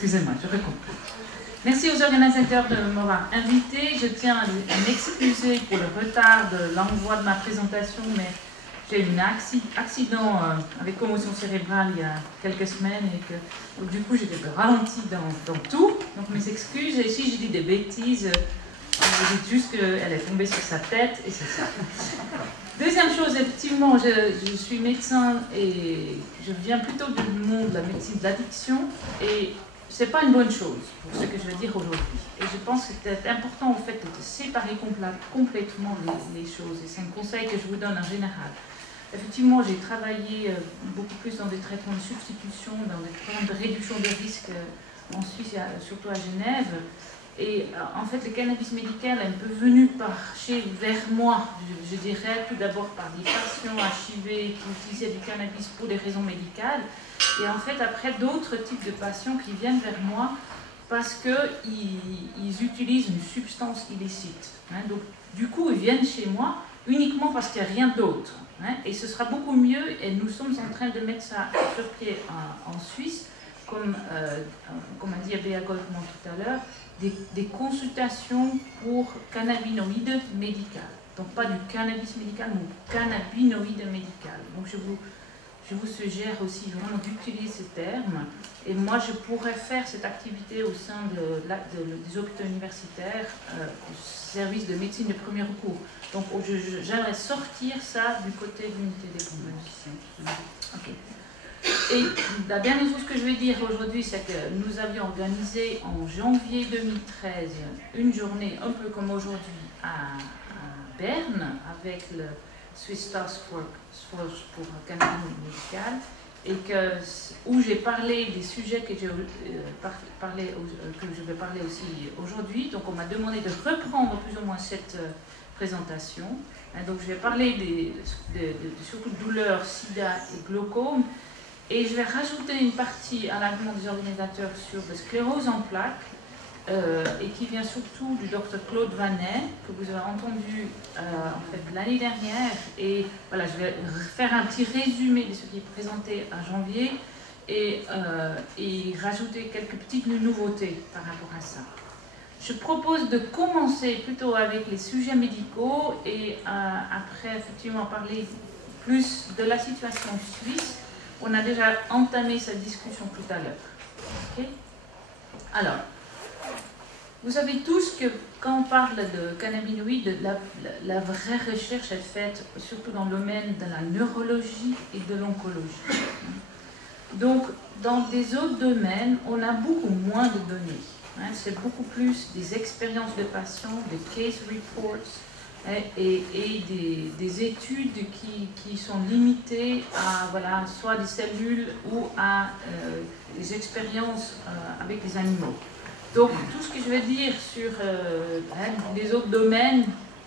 Excusez-moi, je recommence. Merci aux organisateurs de m'avoir invité. Je tiens à m'excuser pour le retard de l'envoi de ma présentation, mais j'ai eu un accident avec commotion cérébrale il y a quelques semaines et que donc, du coup j'étais ralentie dans tout. Donc mes excuses, et si je dis des bêtises, je dis juste qu'elle est tombée sur sa tête et c'est ça. Deuxième chose, effectivement, je suis médecin et je viens plutôt du monde de la médecine de l'addiction et c'est pas une bonne chose pour ce que je vais dire aujourd'hui. Et je pense que c'est important au fait de séparer complètement les choses et c'est un conseil que je vous donne en général. Effectivement, j'ai travaillé beaucoup plus dans des traitements de substitution, dans des programmes de réduction des risques en Suisse, surtout à Genève. Et en fait, le cannabis médical est un peu venu vers moi, je dirais, tout d'abord par des patients HIV qui utilisaient du cannabis pour des raisons médicales. Et en fait, après, d'autres types de patients qui viennent vers moi parce qu'ils utilisent une substance illicite. Hein. Donc, du coup, ils viennent chez moi uniquement parce qu'il n'y a rien d'autre. Hein. Et ce sera beaucoup mieux, et nous sommes en train de mettre ça sur pied en Suisse, comme a dit Béa Goldman tout à l'heure, des consultations pour cannabinoïdes médicales. Donc pas du cannabis médical, mais cannabinoïdes médicales. Donc je vous suggère aussi vraiment d'utiliser ce terme. Et moi, je pourrais faire cette activité au sein des hôpitaux universitaires, au service de médecine de premier recours. Donc j'aimerais sortir ça du côté de l'unité des conventions. Okay. Et la dernière chose que je vais dire aujourd'hui, c'est que nous avions organisé en janvier 2013 une journée un peu comme aujourd'hui à Berne avec le Swiss Task Force pour cannabis médical et où j'ai parlé des sujets que je vais parler aussi aujourd'hui. Donc on m'a demandé de reprendre plus ou moins cette présentation. Donc je vais parler surtout de douleurs, sida et glaucome. Et je vais rajouter une partie à la demande des organisateurs sur la sclérose en plaques et qui vient surtout du docteur Claude Vanet, que vous avez entendu en fait l'année dernière. Et voilà, je vais faire un petit résumé de ce qui est présenté en janvier et rajouter quelques petites nouveautés par rapport à ça. Je propose de commencer plutôt avec les sujets médicaux et après effectivement parler plus de la situation suisse. On a déjà entamé cette discussion tout à l'heure. Okay. Alors, vous savez tous que quand on parle de cannabinoïdes, la vraie recherche est faite surtout dans le domaine de la neurologie et de l'oncologie. Donc, dans des autres domaines, on a beaucoup moins de données. Hein. C'est beaucoup plus des expériences de patients, des case reports, et des études qui sont limitées à soit des cellules ou à des expériences avec les animaux. Donc tout ce que je vais dire sur les autres domaines,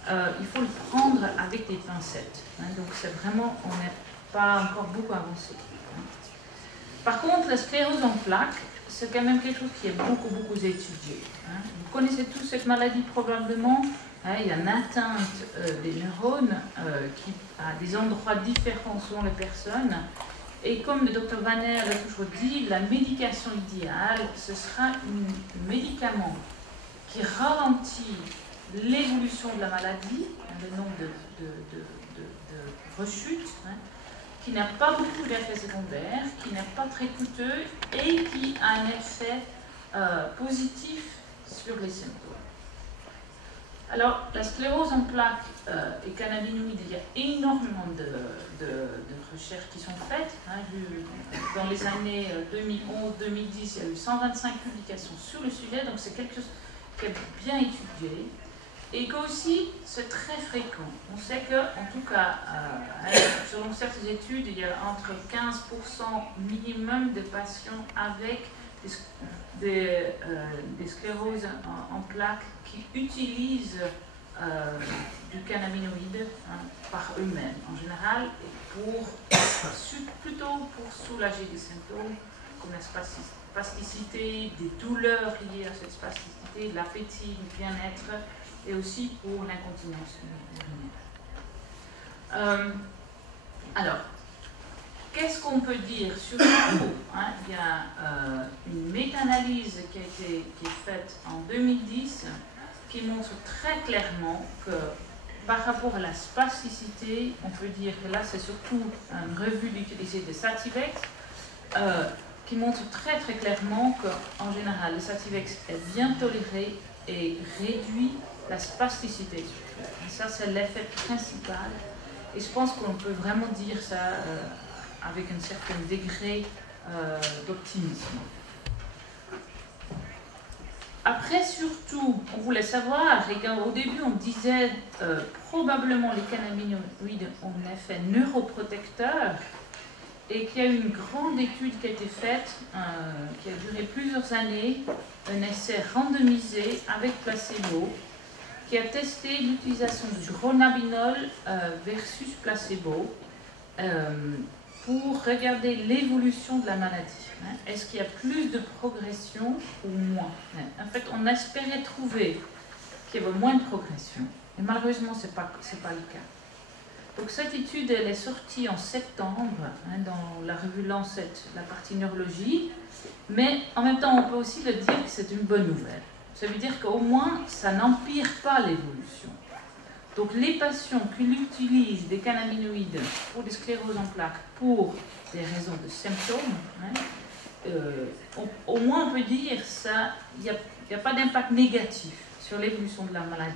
il faut le prendre avec des pincettes. Hein, donc c'est vraiment, on n'est pas encore beaucoup avancé. Hein. Par contre, la sclérose en plaques, c'est quand même quelque chose qui est beaucoup étudié. Hein. Vous connaissez tous cette maladie probablement. Il y a une atteinte des neurones qui à des endroits différents selon les personnes. Et comme le docteur Vaner l'a toujours dit, la médication idéale, ce sera un médicament qui ralentit l'évolution de la maladie, le nombre de rechutes, hein, qui n'a pas beaucoup d'effets secondaires, qui n'est pas très coûteux et qui a un effet positif sur les symptômes. Alors, la sclérose en plaques et cannabinoïdes, il y a énormément de recherches qui sont faites. Hein. Dans les années 2011-2010, il y a eu 125 publications sur le sujet, donc c'est quelque chose qui est bien étudié. Et qu'aussi, c'est très fréquent. On sait que, en tout cas, selon certaines études, il y a entre 15% minimum de patients avec des scléroses en plaques qui utilisent du cannabinoïde par eux-mêmes en général, et plutôt pour soulager des symptômes comme la spasticité, des douleurs liées à cette spasticité, l'appétit, le bien-être, et aussi pour l'incontinence urinaire. Alors, qu'est-ce qu'on peut dire? Surtout, hein, il y a une méta-analyse qui est faite en 2010 qui montre très clairement que par rapport à la spasticité, on peut dire que là c'est surtout une revue d'utilisation de Sativex qui montre très très clairement qu'en général le Sativex est bien toléré et réduit la spasticité. Et ça c'est l'effet principal et je pense qu'on peut vraiment dire ça avec un certain degré d'optimisme. Après, surtout, on voulait savoir, au début on disait probablement les cannabinoïdes ont un effet neuroprotecteur et qu'il y a eu une grande étude qui a été faite, qui a duré plusieurs années, un essai randomisé avec placebo, qui a testé l'utilisation du dronabinol versus placebo pour regarder l'évolution de la maladie. Est-ce qu'il y a plus de progression ou moins? En fait, on espérait trouver qu'il y avait moins de progression. Et malheureusement, ce n'est pas le cas. Donc cette étude, elle est sortie en septembre dans la revue Lancet, la partie neurologie. Mais en même temps, on peut aussi le dire que c'est une bonne nouvelle. Ça veut dire qu'au moins, ça n'empire pas l'évolution. Donc les patients qui utilisent des cannabinoïdes pour des scléroses en plaques pour des raisons de symptômes, au moins on peut dire qu'il n'y a pas d'impact négatif sur l'évolution de la maladie.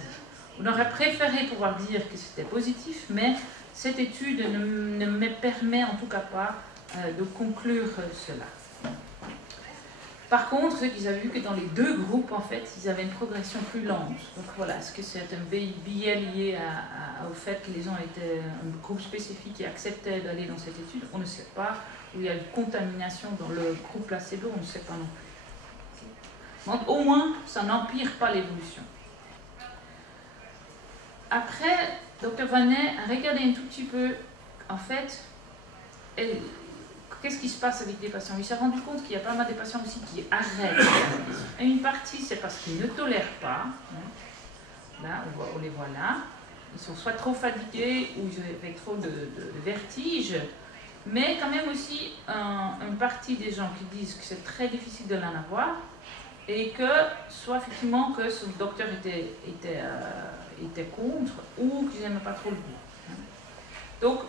On aurait préféré pouvoir dire que c'était positif, mais cette étude ne me permet en tout cas pas de conclure cela. Par contre, ceux qui avaient vu que dans les deux groupes, en fait, ils avaient une progression plus lente. Donc voilà, est-ce que c'est un biais lié au fait que les gens étaient un groupe spécifique qui acceptait d'aller dans cette étude? On ne sait pas. Ou il y a une contamination dans le groupe placebo, on ne sait pas non plus. Donc au moins, ça n'empire pas l'évolution. Après, Dr Vanet a regardé un tout petit peu, en fait, qu'est-ce qui se passe avec les patients? Il s'est rendu compte qu'il y a pas mal de patients aussi qui arrêtent. Et une partie, c'est parce qu'ils ne tolèrent pas. Là, on les voit là. Ils sont soit trop fatigués ou avec trop de vertige. Mais quand même aussi une partie des gens qui disent que c'est très difficile de l'en avoir et que soit effectivement que son docteur était contre ou qu'ils n'aimaient pas trop le goût. Donc,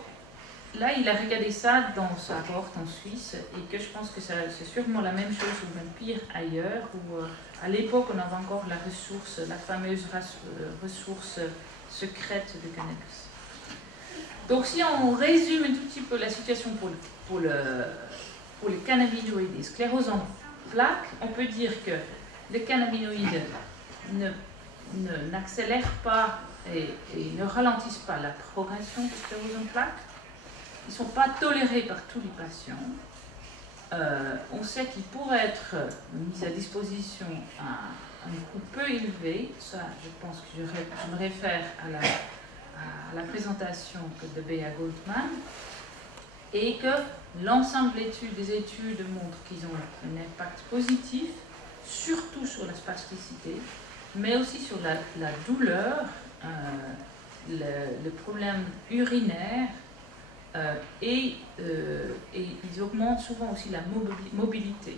là, il a regardé ça dans sa cohorte en Suisse et que je pense que c'est sûrement la même chose ou même pire ailleurs où à l'époque on avait encore la fameuse ressource secrète de cannabis. Donc si on résume un tout petit peu la situation pour les cannabinoïdes et sclérose en plaques, on peut dire que les cannabinoïdes n'accélèrent pas et ne ralentissent pas la progression de sclérose en plaques. Ils ne sont pas tolérés par tous les patients. On sait qu'ils pourraient être mis à disposition à un coût peu élevé. Ça, je pense que je me réfère à la présentation de Bea Goldman. Et que l'ensemble des études montrent qu'ils ont un impact positif, surtout sur la spasticité, mais aussi sur la douleur, le problème urinaire, et ils augmentent souvent aussi la mobilité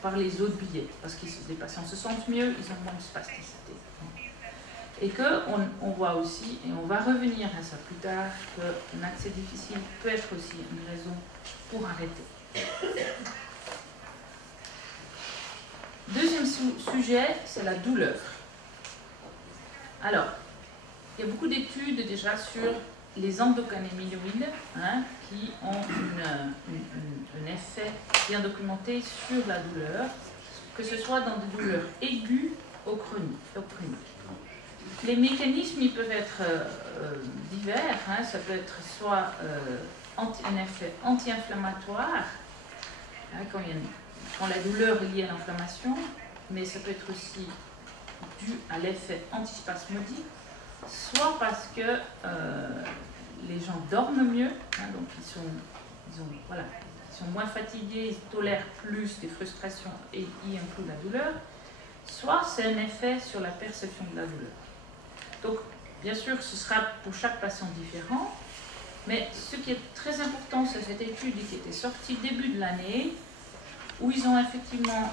par les autres biais, parce que les patients se sentent mieux, ils ont moins de spasticité. Et qu'on voit aussi, et on va revenir à ça plus tard, qu'un accès difficile peut être aussi une raison pour arrêter. Deuxième sujet, c'est la douleur. Alors, il y a beaucoup d'études déjà sur les endocannabinoïdes qui ont un effet bien documenté sur la douleur, que ce soit dans des douleurs aiguës ou chroniques. Les mécanismes ils peuvent être divers, ça peut être soit un effet anti-inflammatoire, quand la douleur est liée à l'inflammation, mais ça peut être aussi dû à l'effet antispasmodique, soit parce que les gens dorment mieux, donc ils sont moins fatigués, ils tolèrent plus des frustrations et y inclut la douleur, soit c'est un effet sur la perception de la douleur. Donc, bien sûr, ce sera pour chaque patient différent, Mais ce qui est très important, c'est cette étude qui était sortie début de l'année, où ils ont effectivement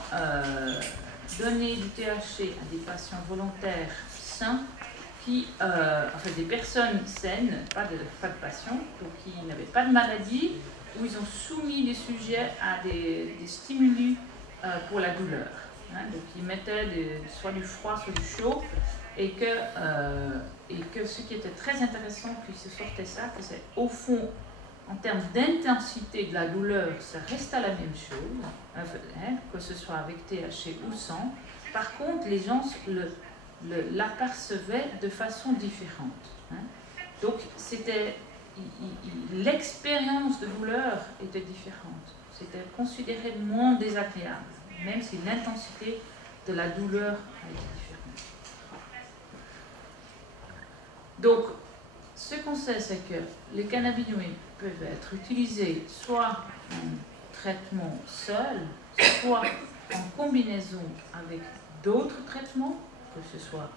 donné du THC à des patients volontaires sains, enfin des personnes saines, pas de patients, donc qui n'avaient pas de maladie, où ils ont soumis les sujets à des stimuli pour la douleur. Hein. Donc ils mettaient soit du froid, soit du chaud, et que ce qui était très intéressant, puis se sortait ça, que c'est au fond, en termes d'intensité de la douleur, ça reste à la même chose, hein, que ce soit avec THC ou sans. Par contre, les gens l'apercevaient de façon différente. Hein. Donc, l'expérience de douleur était différente. C'était considéré moins désagréable, même si l'intensité de la douleur a été différente. Donc, ce qu'on sait, c'est que les cannabinoïdes peuvent être utilisés soit en traitement seul, soit en combinaison avec d'autres traitements, que ce soit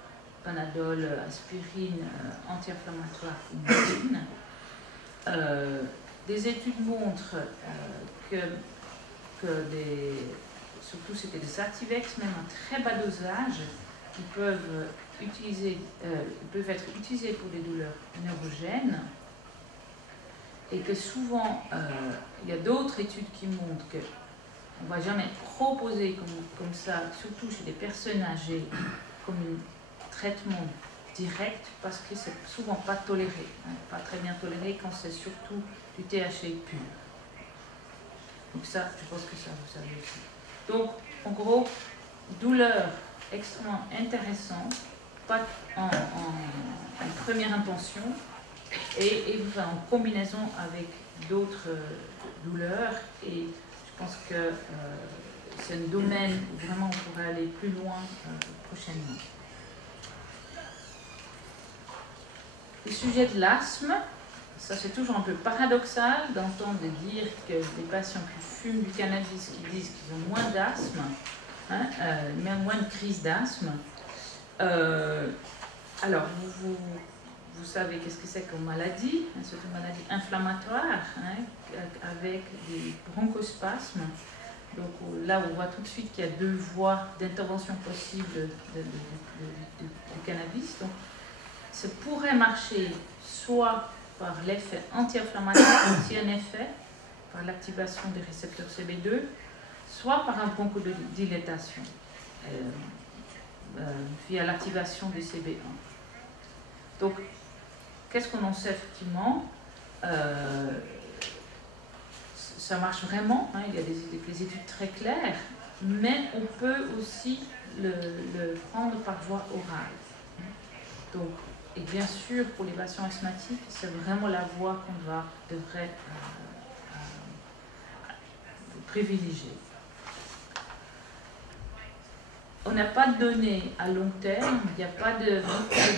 Panadol, aspirine, anti-inflammatoire ou morphine. Des études montrent surtout c'était des Sativex, même à très bas dosage, qui peuvent être utilisés pour des douleurs neurogènes, et que souvent, il y a d'autres études qui montrent qu'on ne va jamais proposer comme ça, surtout chez les personnes âgées, comme un traitement direct, parce que c'est souvent pas toléré, hein, pas très bien toléré quand c'est surtout du THC pur. Donc ça, je pense que ça, vous savez aussi. Donc, en gros, douleur extrêmement intéressante, pas en première intention, et en combinaison avec d'autres douleurs. Et je pense que c'est un domaine où vraiment on pourrait aller plus loin prochainement. Le sujet de l'asthme, ça c'est toujours un peu paradoxal d'entendre dire que les patients qui fument du cannabis qui disent qu'ils ont moins d'asthme, hein, même moins de crise d'asthme. Alors, vous savez qu'est-ce que c'est comme maladie, hein, c'est une maladie inflammatoire, hein, avec des bronchospasmes. Donc là, on voit tout de suite qu'il y a deux voies d'intervention possibles du cannabis. Donc, ça pourrait marcher soit par l'effet anti-inflammatoire, s'il y a un effet, par l'activation des récepteurs CB2, soit par un bronchodilatation, via l'activation des CB1. Donc, qu'est-ce qu'on en sait effectivement? Ça marche vraiment, hein, il y a des études très claires, mais on peut aussi le prendre par voie orale. Donc, et bien sûr, pour les patients asthmatiques, c'est vraiment la voie qu'on devrait privilégier. On n'a pas de données à long terme, il n'y a pas de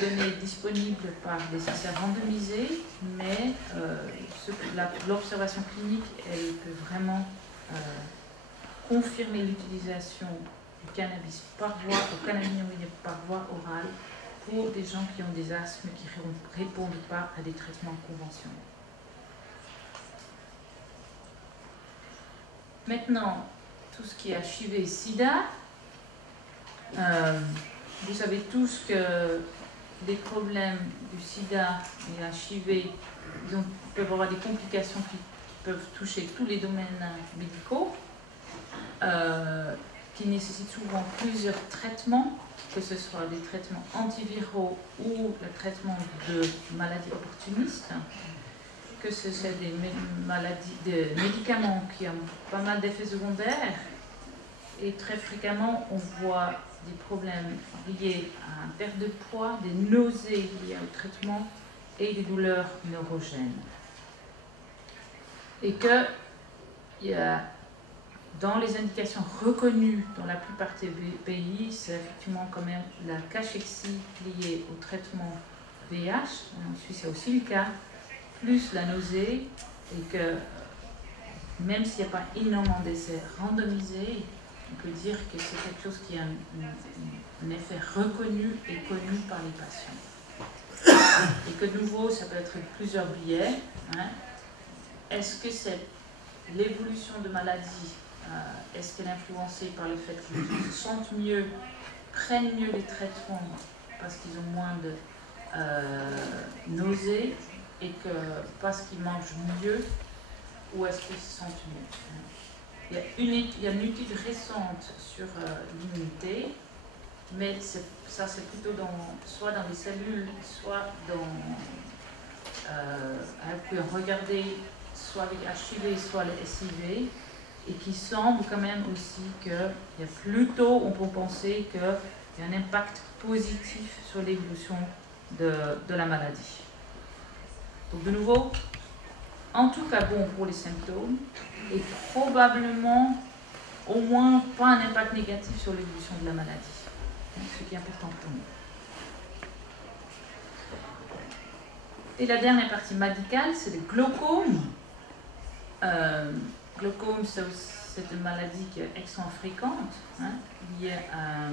données disponibles par des essais randomisés, mais l'observation clinique, elle peut vraiment confirmer l'utilisation du cannabis par voie, au cannabinoïde par voie orale, pour des gens qui ont des asthmes qui ne répondent pas à des traitements conventionnels. Maintenant, tout ce qui est HIV et SIDA, vous savez tous que des problèmes du SIDA et HIV peuvent avoir des complications qui peuvent toucher tous les domaines médicaux, qui nécessitent souvent plusieurs traitements, que ce soit des traitements antiviraux ou le traitement de maladies opportunistes, que ce soit des médicaments qui ont pas mal d'effets secondaires, et très fréquemment on voit des problèmes liés à une perte de poids, des nausées liées au traitement et des douleurs neurogènes. Et que il y a dans les indications reconnues dans la plupart des pays, c'est effectivement quand même la cachexie liée au traitement VIH, en Suisse c'est aussi le cas, plus la nausée, et que même s'il n'y a pas énormément d'essais randomisés, on peut dire que c'est quelque chose qui a un effet reconnu et connu par les patients. Et que de nouveau, ça peut être plusieurs biais. Hein. Est-ce que c'est l'évolution de maladie, est-ce qu'elle est influencée par le fait qu'ils se sentent mieux, prennent mieux les traitements parce qu'ils ont moins de nausées et que parce qu'ils mangent mieux, ou est-ce qu'ils se sentent mieux? Il y a une étude récente sur l'immunité, mais ça c'est plutôt soit dans les cellules, soit dans... vous pouvez regarder soit avec HIV, soit le SIV, et qui semble quand même aussi qu'il y a plutôt, on peut penser qu'il y a un impact positif sur l'évolution de la maladie. Donc de nouveau, en tout cas bon pour les symptômes, et probablement au moins pas un impact négatif sur l'évolution de la maladie, ce qui est important pour nous. Et la dernière partie médicale, c'est le glaucome. Glaucome, c'est une maladie qui est extrêmement fréquente, hein, liée à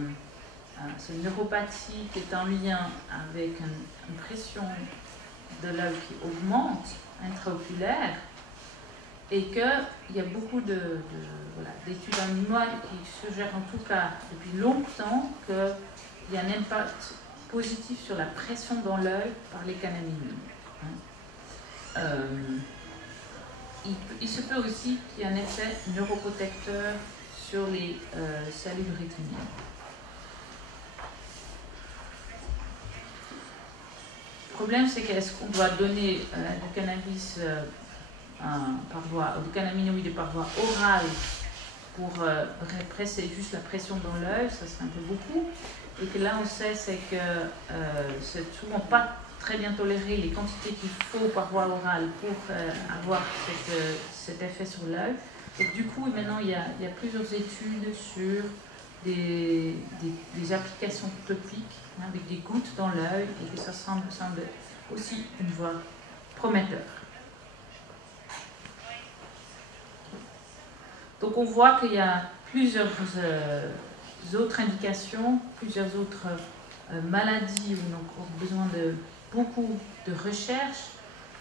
c'est une neuropathie qui est en lien avec une pression de l'œil qui augmente, intraoculaire, et qu'il y a beaucoup d'études animales qui suggèrent en tout cas depuis longtemps qu'il y a un impact positif sur la pression dans l'œil par les cannabinoïdes. Il se peut aussi qu'il y ait un effet neuroprotecteur sur les cellules rétiniennes. Le problème, c'est qu'est-ce qu'on doit donner du cannabis du cannabinoïde par voie orale pour répresser juste la pression dans l'œil, ça serait un peu beaucoup. Et que là, on sait, c'est que c'est souvent pas très bien toléré les quantités qu'il faut par voie orale pour avoir cet effet sur l'œil. Donc du coup, maintenant, il y a plusieurs études sur des applications topiques, hein, avec des gouttes dans l'œil, et que ça semble aussi une voie prometteur. Donc on voit qu'il y a plusieurs autres indications, plusieurs autres maladies où on a encore besoin de beaucoup de recherche.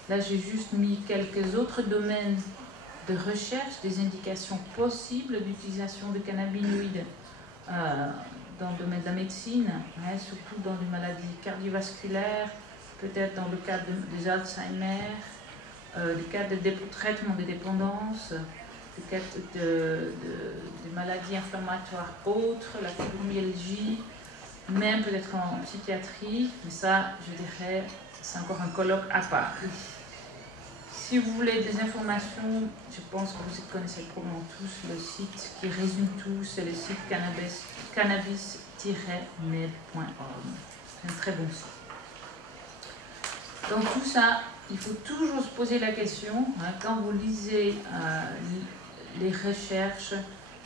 Là, j'ai juste mis quelques autres domaines de recherche, des indications possibles d'utilisation de cannabinoïdes dans le domaine de la médecine, hein, surtout dans les maladies cardiovasculaires, peut-être dans le cadre des Alzheimer, le cadre de traitement des dépendances, le cadre des maladies inflammatoires autres, la fibromyalgie, même peut-être en psychiatrie, mais ça, je dirais, c'est encore un colloque à part. Si vous voulez des informations, je pense que vous connaissez probablement tous le site qui résume tout, c'est le site cannabis-med.org. C'est un très bon site. Dans tout ça, il faut toujours se poser la question, hein, quand vous lisez les recherches,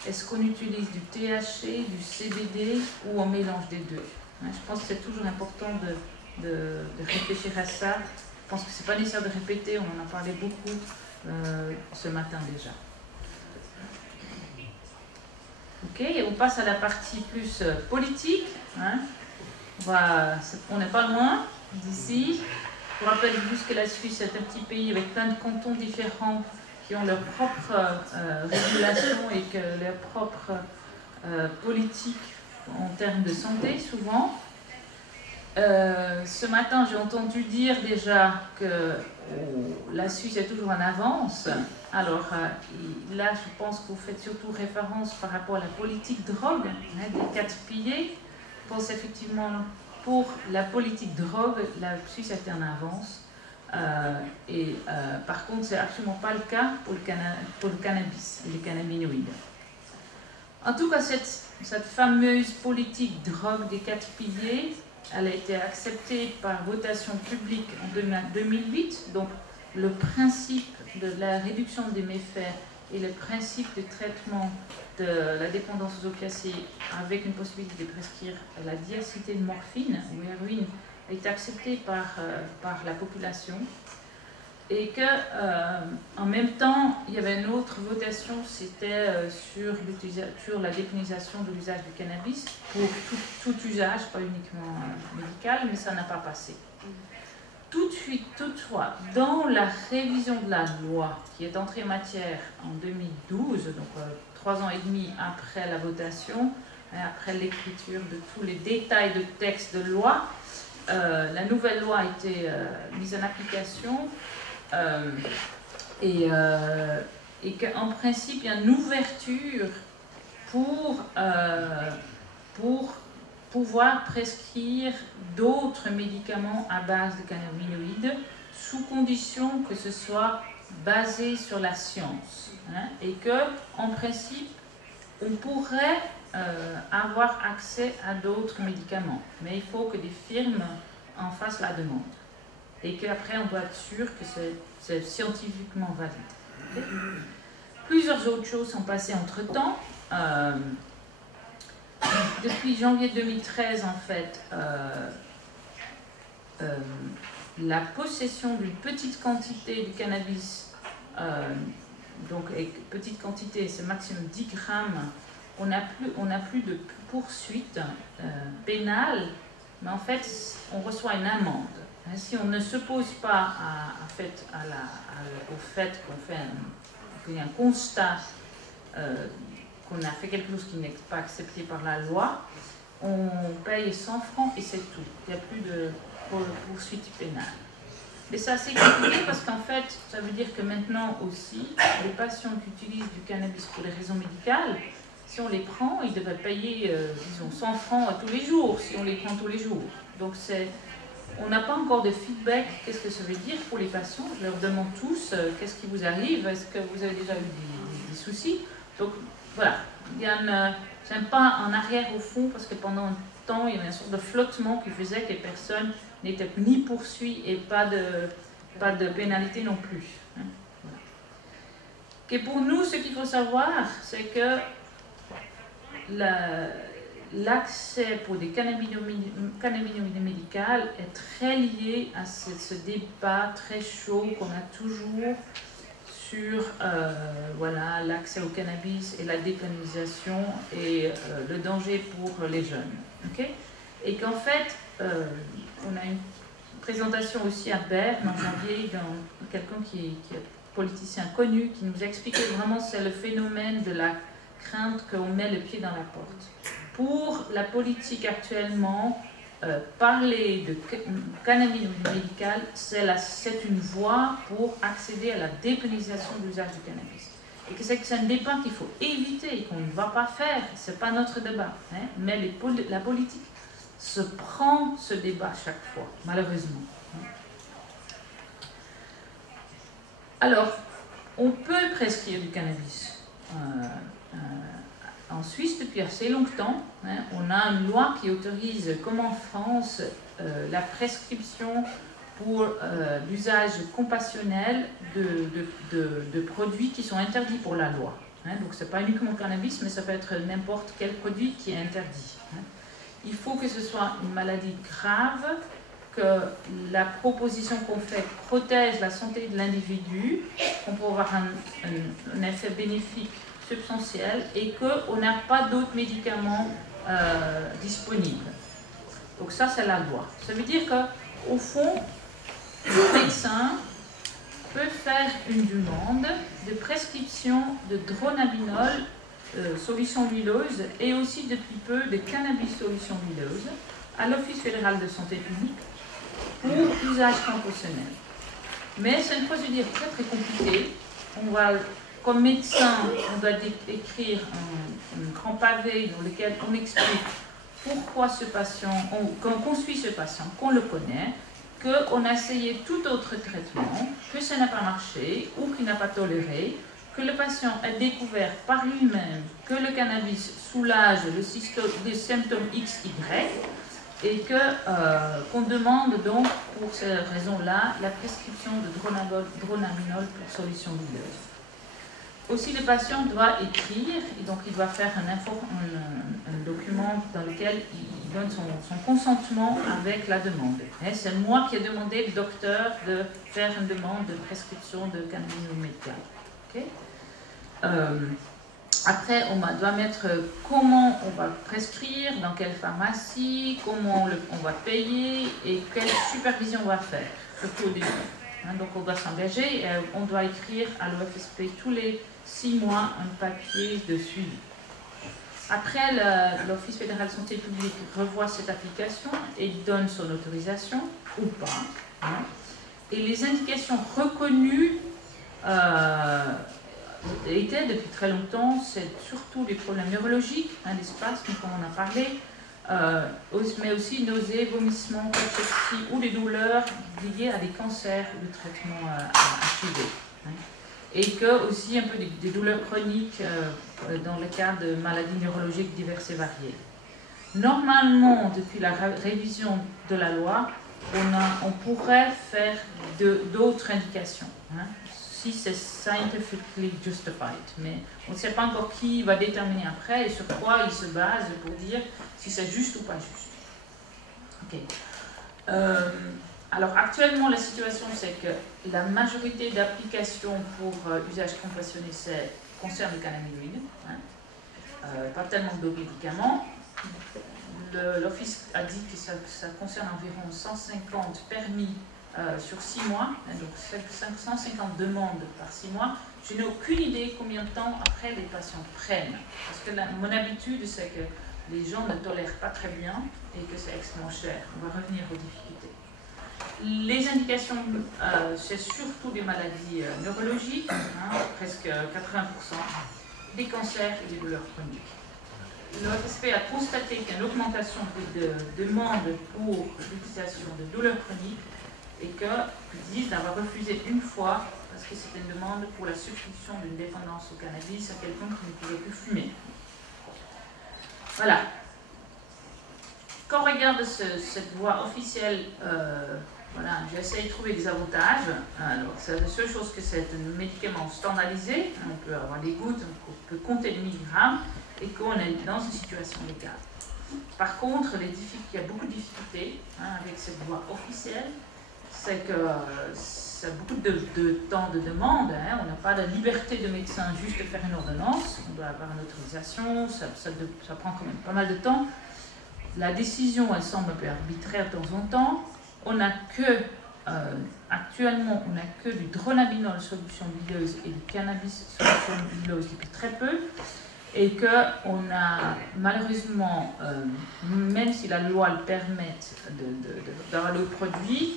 est-ce qu'on utilise du THC, du CBD ou on mélange des deux? Je pense que c'est toujours important de réfléchir à ça. Je pense que ce n'est pas nécessaire de répéter, on en a parlé beaucoup ce matin déjà. Ok, et on passe à la partie plus politique. Hein. On n'est pas loin d'ici. Je vous rappelle juste que la Suisse est un petit pays avec plein de cantons différents qui ont leur propre régulation et que leur propre politique en termes de santé, souvent. Ce matin, j'ai entendu dire déjà que la Suisse est toujours en avance. Alors là, je pense que vous faites surtout référence par rapport à la politique drogue, hein, des 4 piliers. Je pense effectivement, pour la politique drogue, la Suisse était en avance. Par contre, ce n'est absolument pas le cas pour le cannabis et les cannabinoïdes. En tout cas, cette fameuse politique drogue des 4 piliers, elle a été acceptée par votation publique en 2008. Donc, le principe de la réduction des méfaits et le principe de traitement de la dépendance aux opiacés avec une possibilité de prescrire la diacétyl de morphine ou héroïne a été accepté par la population. Et qu'en même temps, il y avait une autre votation, c'était sur la dépénalisation de l'usage du cannabis pour tout usage, pas uniquement médical, mais ça n'a pas passé. tout de suite, toutefois, dans la révision de la loi qui est entrée en matière en 2012, donc 3 ans et demi après la votation, après l'écriture de tous les détails de texte de loi, la nouvelle loi a été mise en application et qu'en principe, il y a une ouverture pour pouvoir prescrire d'autres médicaments à base de cannabinoïdes sous condition que ce soit basé sur la science, hein, et que, en principe, on pourrait avoir accès à d'autres médicaments, mais il faut que des firmes en fassent la demande et qu'après on doit être sûr que c'est scientifiquement valide. Okay? Plusieurs autres choses sont passées entre-temps. Depuis janvier 2013, en fait, la possession d'une petite quantité de cannabis, donc petite quantité, c'est maximum 10 grammes, on n'a plus de poursuite pénale, mais en fait, on reçoit une amende. Si on ne s'oppose pas au fait qu'il y a un constat qu'on a fait quelque chose qui n'est pas accepté par la loi, on paye 100 francs et c'est tout. Il n'y a plus de poursuite pénale. Mais c'est assez compliqué parce qu'en fait, ça veut dire que maintenant aussi, les patients qui utilisent du cannabis pour des raisons médicales, si on les prend, ils devraient payer, disons, 100 francs tous les jours, si on les prend tous les jours. Donc on n'a pas encore de feedback, qu'est-ce que ça veut dire pour les patients. Je leur demande tous, qu'est-ce qui vous arrive, est-ce que vous avez déjà eu des soucis. Donc voilà, c'est un pas en arrière au fond, parce que pendant un temps, il y avait une sorte de flottement qui faisait que les personnes n'étaient ni poursuivies et pas de pénalité non plus. Hein. Voilà. Et pour nous, ce qu'il faut savoir, c'est que l'accès pour des cannabinoïdes médicales est très lié à ce débat très chaud qu'on a toujours sur voilà, l'accès au cannabis et la dépénalisation et le danger pour les jeunes. Okay? Et qu'en fait, on a une présentation aussi à Berne en janvier dans quelqu'un qui est politicien connu, qui nous expliquait vraiment c'est le phénomène de la crainte qu'on met le pied dans la porte. Pour la politique actuellement, parler de cannabis médical, c'est une voie pour accéder à la dépénalisation de l'usage du cannabis. Et que c'est un débat qu'il faut éviter et qu'on ne va pas faire, ce n'est pas notre débat. Hein, mais la politique se prend ce débat chaque fois, malheureusement. Alors, on peut prescrire du cannabis. En Suisse, depuis assez longtemps, hein, on a une loi qui autorise, comme en France, la prescription pour l'usage compassionnel de produits qui sont interdits pour la loi. Hein. Donc, ce n'est pas uniquement le cannabis, mais ça peut être n'importe quel produit qui est interdit. Hein. Il faut que ce soit une maladie grave, que la proposition qu'on fait protège la santé de l'individu, qu'on peut avoir un effet bénéfique substantiel et qu'on n'a pas d'autres médicaments disponibles. Donc ça, c'est la loi. Ça veut dire qu'au fond, le médecin peut faire une demande de prescription de dronabinol, solution huileuse, et aussi depuis peu de cannabis solution huileuse à l'Office fédéral de santé publique pour usage compassionnel. Mais c'est une procédure très très compliquée. Comme médecin, on doit écrire un grand pavé dans lequel on explique pourquoi ce patient, qu'on suit ce patient, qu'on le connaît, qu'on a essayé tout autre traitement, que ça n'a pas marché ou qu'il n'a pas toléré, que le patient a découvert par lui-même que le cannabis soulage les symptômes XY et qu'on demande donc pour ces raisons-là la prescription de dronabinol pour solution huileuse. Aussi, le patient doit écrire, et donc il doit faire un document dans lequel il donne son consentement avec la demande. C'est moi qui ai demandé au docteur de faire une demande de prescription de cannabis médical. Okay? Après, on doit mettre comment on va prescrire, dans quelle pharmacie, comment on va payer et quelle supervision on va faire, surtout au début. Donc on doit s'engager et on doit écrire à l'OFSP tous les 6 mois un papier de suivi. Après, l'Office fédéral de santé publique revoit cette application et donne son autorisation ou pas. Et les indications reconnues étaient depuis très longtemps, c'est surtout les problèmes neurologiques, des spasmes comme on a parlé, mais aussi nausées, vomissements, cachexie ou des douleurs liées à des cancers ou des traitements HIV. Et que aussi un peu des douleurs chroniques dans le cas de maladies neurologiques diverses et variées. Normalement, depuis la révision de la loi, on pourrait faire d'autres indications, si c'est scientifically justified, mais on ne sait pas encore qui va déterminer après et sur quoi il se base pour dire si c'est juste ou pas juste. Ok. Alors actuellement, la situation, c'est que la majorité d'applications pour usage compassionné concerne le cannabinoïde, pas tellement d'autres médicaments. L'Office a dit que ça concerne environ 150 permis sur 6 mois, donc 150 demandes par 6 mois. Je n'ai aucune idée combien de temps après les patients prennent, parce que mon habitude, c'est que les gens ne tolèrent pas très bien et que c'est extrêmement cher. On va revenir aux difficultés. Les indications, c'est surtout des maladies neurologiques, presque 80%, des cancers et des douleurs chroniques. L'OFSP a constaté qu'il y a une augmentation de demandes pour l'utilisation de douleurs chroniques et qu'ils disent d'avoir refusé une fois parce que c'était une demande pour la substitution d'une dépendance au cannabis à quelqu'un qui ne pouvait plus fumer. Voilà. Quand on regarde cette voie officielle, voilà, j'ai essayé de trouver des avantages. Alors, c'est la seule chose que c'est un médicament standardisé. On peut avoir des gouttes, on peut compter les milligrammes et qu'on est dans une situation légale. Par contre, il y a beaucoup de difficultés avec cette voie officielle. C'est que ça a beaucoup de temps de demande. On n'a pas de liberté de médecin juste de faire une ordonnance. On doit avoir une autorisation. Ça prend quand même pas mal de temps. La décision, elle semble un peu arbitraire de temps en temps. Actuellement, on n'a que du dronabinol solution bileuse et du cannabis solution bileuse depuis très peu. Et qu'on a malheureusement, même si la loi le permet d'avoir le produit,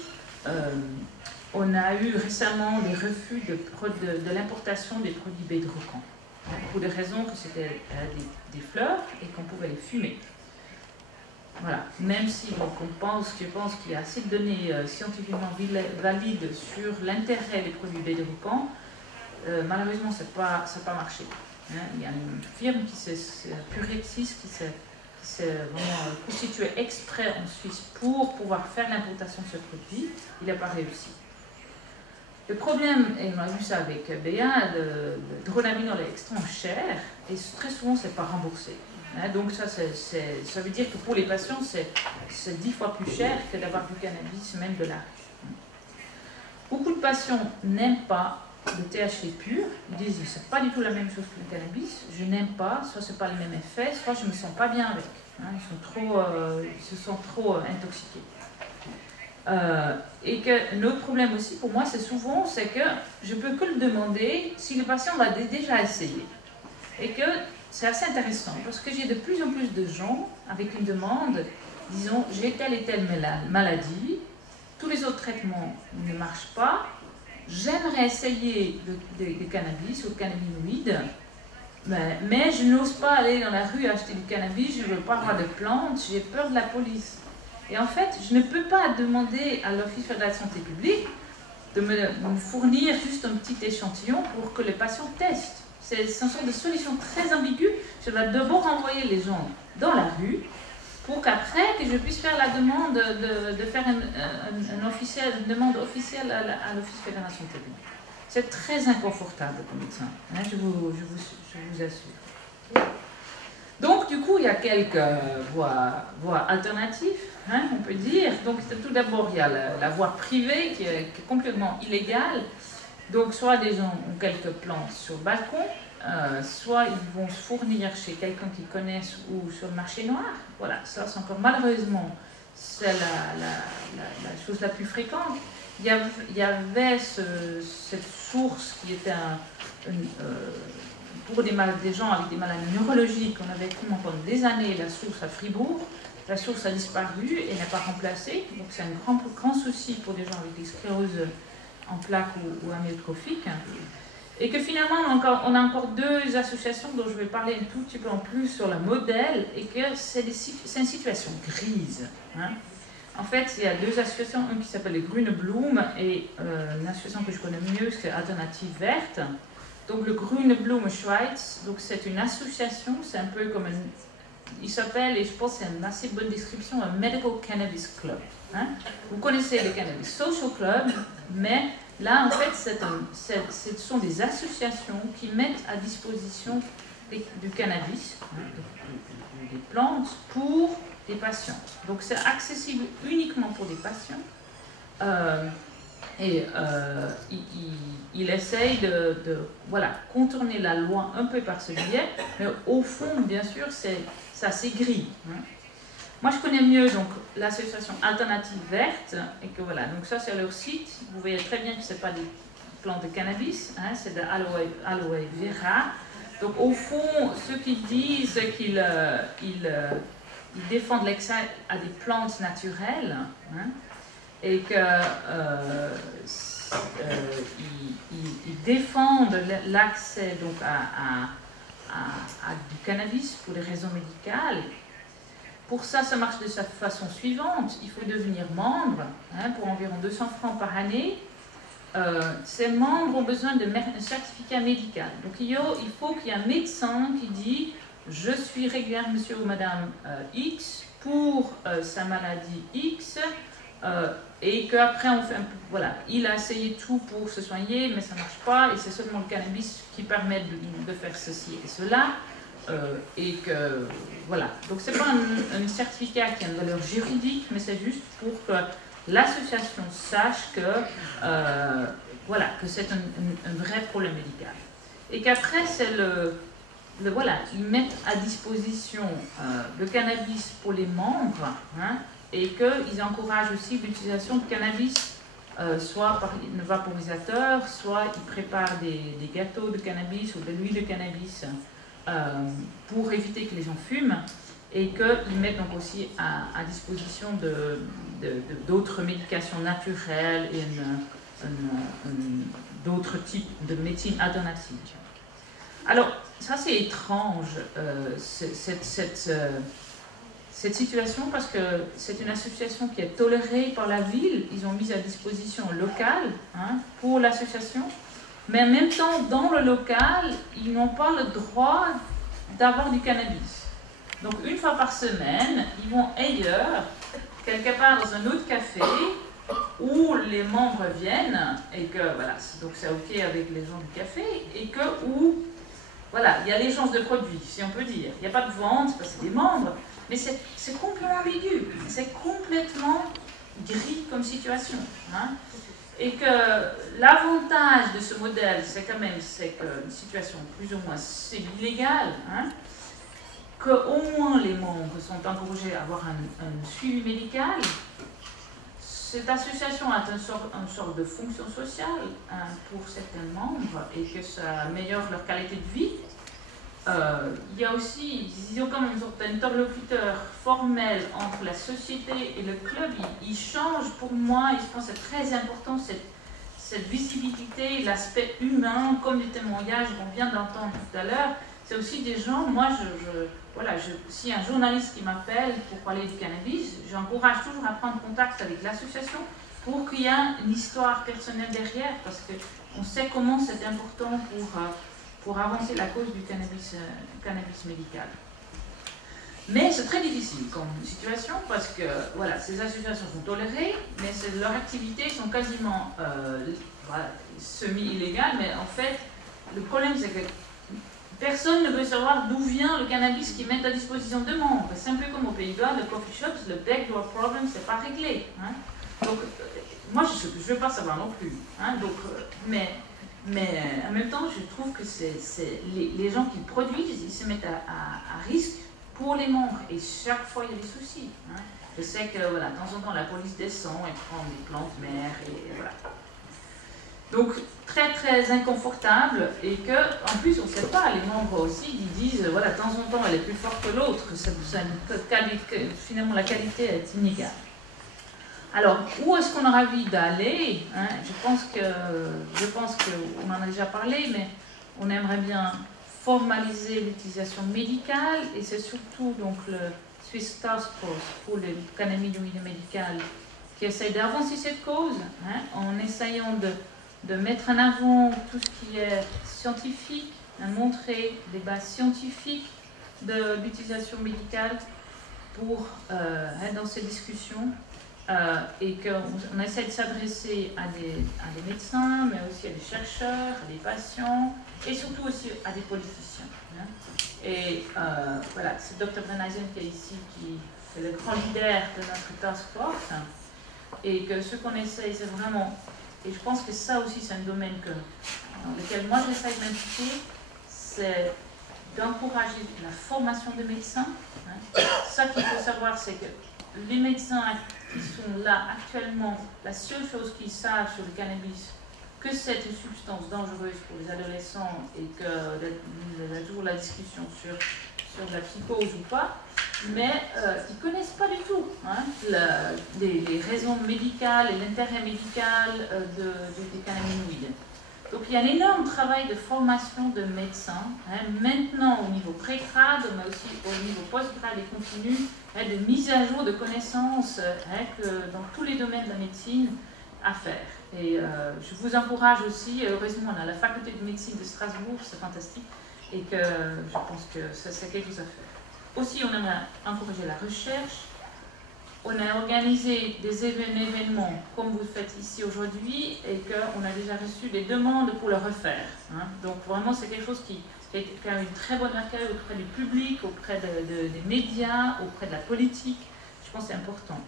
on a eu récemment des refus de l'importation des produits Bedrocan, pour des raisons que c'était des fleurs et qu'on pouvait les fumer. Voilà, même si je pense qu'il y a assez de données scientifiquement valides sur l'intérêt des produits Bedrocan, malheureusement ça n'a pas marché. Il y a une firme Purexis, qui s'est vraiment constituée exprès en Suisse pour pouvoir faire l'importation de ce produit. Il n'a pas réussi. Le problème, et on a vu ça avec BA, le dronabinol est extrêmement cher et très souvent c'est pas remboursé. Donc ça veut dire que pour les patients c'est 10 fois plus cher que d'avoir du cannabis, même de l'arc. Beaucoup de patients n'aiment pas le THC pur, ils disent que c'est pas du tout la même chose que le cannabis, je n'aime pas, soit c'est pas le même effet, soit je me sens pas bien avec, ils se sentent trop intoxiqués. Et que notre problème aussi pour moi c'est que je peux que le demander si le patient l'a déjà essayé. Et que c'est assez intéressant parce que j'ai de plus en plus de gens avec une demande, disons j'ai telle et telle maladie, tous les autres traitements ne marchent pas, j'aimerais essayer le cannabis ou le cannabinoïde, mais je n'ose pas aller dans la rue acheter du cannabis, je ne veux pas avoir de plantes, j'ai peur de la police. Et en fait, je ne peux pas demander à l'Office fédéral de santé publique de me fournir juste un petit échantillon pour que les patients testent. Ce sont des solutions très ambiguës. Je dois d'abord envoyer les gens dans la rue pour qu'après que je puisse faire la demande de faire une demande officielle à l'Office fédéral de santé publique. C'est très inconfortable comme médecin, je vous assure. Donc du coup, il y a quelques voies alternatives, on peut dire. Donc tout d'abord, il y a la voie privée qui est complètement illégale. Donc soit des gens ont quelques plantes sur le balcon, soit ils vont se fournir chez quelqu'un qu'ils connaissent ou sur le marché noir. Voilà, ça c'est encore malheureusement c'est la chose la plus fréquente. Il y avait cette source qui était pour des gens avec des maladies neurologiques. On avait cru pendant des années la source à Fribourg. La source a disparu et n'est pas remplacée. Donc c'est un grand souci pour des gens avec des scléroses en plaques ou amyotrophiques. Et que finalement, on a encore deux associations dont je vais parler un tout petit peu en plus sur le modèle, et que c'est une situation grise. Hein. En fait, il y a deux associations, une qui s'appelle les Grüne Blume, et une association que je connais mieux, c'est Alternative Verte. Donc le Grüne Blume Schweiz, donc c'est une association, c'est un peu comme il s'appelle, et je pense que c'est une assez bonne description, un Medical Cannabis Club. Hein. Vous connaissez le Cannabis Social Club, mais là, en fait, ce sont des associations qui mettent à disposition du cannabis, des plantes, pour des patients. Donc, c'est accessible uniquement pour des patients. Il essaye de contourner la loi un peu par ce biais, mais au fond, bien sûr, c'est assez gris. Hein. Moi, je connais mieux donc l'association Alternative Verte, et que voilà, donc ça c'est leur site. Vous voyez très bien que ce n'est pas des plantes de cannabis, hein, c'est de aloe vera. Donc au fond, ce qu'ils disent, c'est qu'ils défendent l'accès à des plantes naturelles, hein, et qu'ils défendent l'accès donc à du cannabis pour des raisons médicales. Pour ça, ça marche de cette façon suivante. Il faut devenir membre, hein, pour environ 200 francs par année. Ces membres ont besoin d'un certificat médical. Donc il faut qu'il y ait un médecin qui dit « Je suis régulière, monsieur ou madame X, pour sa maladie X, et qu'après on fait un peu... Voilà, il a essayé tout pour se soigner, mais ça ne marche pas, et c'est seulement le cannabis qui permet de faire ceci et cela. Et que voilà, donc c'est pas un certificat qui a une valeur juridique, mais c'est juste pour que l'association sache que voilà, que c'est un vrai problème médical, et qu'après c'est voilà, ils mettent à disposition le cannabis pour les membres, hein, et qu'ils encouragent aussi l'utilisation de cannabis, soit par un vaporisateur, soit ils préparent des gâteaux de cannabis ou de l'huile de cannabis. Pour éviter que les gens fument, et qu'ils mettent donc aussi à disposition d'autres médications naturelles et d'autres types de médecine alternatives. Alors, ça c'est étrange, cette situation, parce que c'est une association qui est tolérée par la ville. Ils ont mis à disposition un local, hein, pour l'association. Mais en même temps, dans le local, ils n'ont pas le droit d'avoir du cannabis. Donc, une fois par semaine, ils vont ailleurs, quelque part dans un autre café, où les membres viennent, et que, voilà, donc c'est OK avec les gens du café, et que, où, voilà, il y a l'échange de produits, si on peut dire. Il n'y a pas de vente, parce que c'est des membres, mais c'est complètement ambigu, c'est complètement gris comme situation, hein. Et que l'avantage de ce modèle, c'est quand même qu'une situation plus ou moins illégale, hein, qu'au moins les membres sont encouragés à avoir un suivi médical. Cette association a une sorte de fonction sociale, hein, pour certains membres, et que ça améliore leur qualité de vie. Il y a aussi, ils ont comme une sorte d'interlocuteur formel entre la société et le club. Ils changent, pour moi, et je pense que c'est très important, cette visibilité, l'aspect humain, comme les témoignages qu'on vient d'entendre tout à l'heure. C'est aussi des gens, moi, si un journaliste qui m'appelle pour parler du cannabis, j'encourage toujours à prendre contact avec l'association pour qu'il y ait une histoire personnelle derrière, parce qu'on sait comment c'est important pour avancer la cause du cannabis médical. Mais c'est très difficile comme situation, parce que voilà, ces associations sont tolérées, mais leurs activités sont quasiment semi-illégales. Mais en fait, le problème c'est que personne ne veut savoir d'où vient le cannabis qu'ils mettent à disposition de membres. C'est un peu comme aux Pays-Bas, le coffee shops, le backdoor problem, c'est pas réglé. Hein. Donc, moi je ne veux pas savoir non plus. Hein, donc, mais Mais en même temps, je trouve que les gens qui produisent, ils se mettent à risque pour les membres. Et chaque fois, il y a des soucis. Hein. Je sais que voilà, de temps en temps, la police descend et prend des plantes mères. Et voilà. Donc, très très inconfortable. Et qu'en plus, on ne sait pas, les membres aussi, ils disent, voilà, de temps en temps, elle est plus forte que l'autre. Finalement, la qualité est inégale. Alors, où est-ce qu'on aura envie d'aller, hein? Je pense qu'on en a déjà parlé, mais on aimerait bien formaliser l'utilisation médicale, et c'est surtout donc le Swiss Task Force pour les cannabinoïdes médicales qui essaye d'avancer cette cause, hein, en essayant de mettre en avant tout ce qui est scientifique, à montrer des bases scientifiques de l'utilisation médicale pour être dans ces discussions. Et qu'on essaie de s'adresser à des médecins, mais aussi à des chercheurs, à des patients, et surtout aussi à des politiciens. Hein. Et voilà, c'est Dr. Brenneisen qui est ici, qui est le grand leader de notre task force, et que ce qu'on essaie, c'est vraiment, et je pense que ça aussi c'est un domaine dans lequel moi j'essaie de m'impliquer, c'est d'encourager la formation de médecins. Hein. Ça qu'il faut savoir, c'est que les médecins qui sont là actuellement, la seule chose qu'ils savent sur le cannabis, que c'est une substance dangereuse pour les adolescents et qu'il y a toujours la discussion sur la psychose ou pas, mais ils ne connaissent pas du tout hein, les raisons médicales et l'intérêt médical des cannabinoïdes. Donc il y a un énorme travail de formation de médecins, hein, maintenant au niveau pré-grade, mais aussi au niveau post-grade et continu, hein, de mise à jour de connaissances dans tous les domaines de la médecine à faire. Et je vous encourage aussi, heureusement on a la faculté de médecine de Strasbourg, c'est fantastique, et que je pense que c'est quelque chose à faire. Aussi on a encouragé la recherche. On a organisé des événements comme vous le faites ici aujourd'hui et qu'on a déjà reçu des demandes pour le refaire. Hein. Donc vraiment c'est quelque chose qui a eu une très bonne accueil auprès du public, auprès des médias, auprès de la politique. Je pense que c'est important.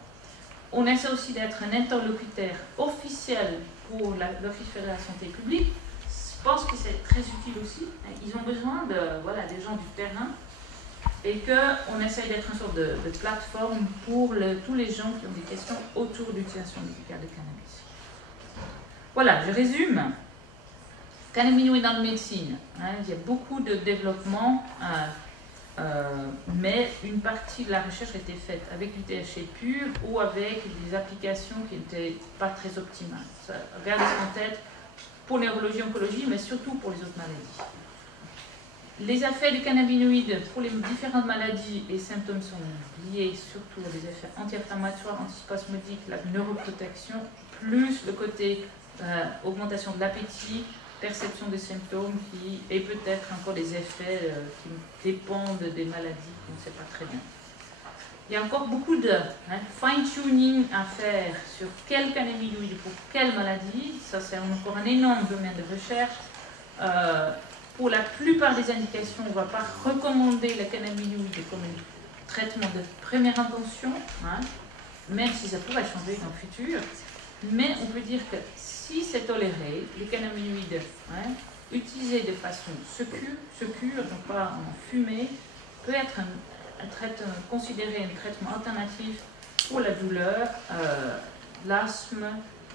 On essaie aussi d'être un interlocuteur officiel pour l'Office fédéral de la santé publique. Je pense que c'est très utile aussi. Ils ont besoin des gens du terrain. Et qu'on essaye d'être une sorte de plateforme pour tous les gens qui ont des questions autour de l'utilisation médicale de cannabis. Voilà, je résume. Cannabinoïdes dans la médecine, hein, il y a beaucoup de développement, mais une partie de la recherche a été faite avec du THC pur ou avec des applications qui n'étaient pas très optimales. Gardez ça en tête pour neurologie, oncologie, mais surtout pour les autres maladies. Les effets des cannabinoïdes pour les différentes maladies et symptômes sont liés surtout à des effets anti-inflammatoires, antispasmodiques, la neuroprotection, plus le côté augmentation de l'appétit, perception des symptômes et peut-être encore des effets qui dépendent des maladies qu'on ne sait pas très bien. Il y a encore beaucoup de fine-tuning à faire sur quel cannabinoïde pour quelle maladie. Ça, c'est encore un énorme domaine de recherche. Pour la plupart des indications, on ne va pas recommander le cannabinoïde comme un traitement de première intention, hein, même si ça pourrait changer dans le futur. Mais on peut dire que si c'est toléré, les cannabinoïdes utilisés de façon secure, donc pas en fumée, peut être considéré un traitement alternatif pour la douleur, l'asthme,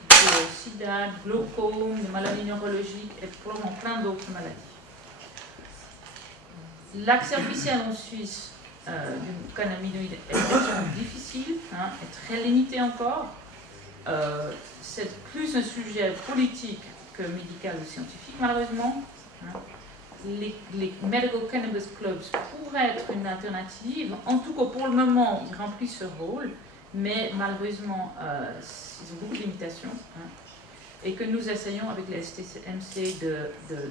le sida, le glaucome, les maladies neurologiques et probablement plein d'autres maladies. L'accès officiel en Suisse du cannabinoïde est extrêmement difficile, est très limité encore. C'est plus un sujet politique que médical ou scientifique, malheureusement. Les Medical Cannabis Clubs pourraient être une alternative. En tout cas, pour le moment, ils remplissent ce rôle, mais malheureusement, ils ont beaucoup de limitations. Et que nous essayons avec les STMC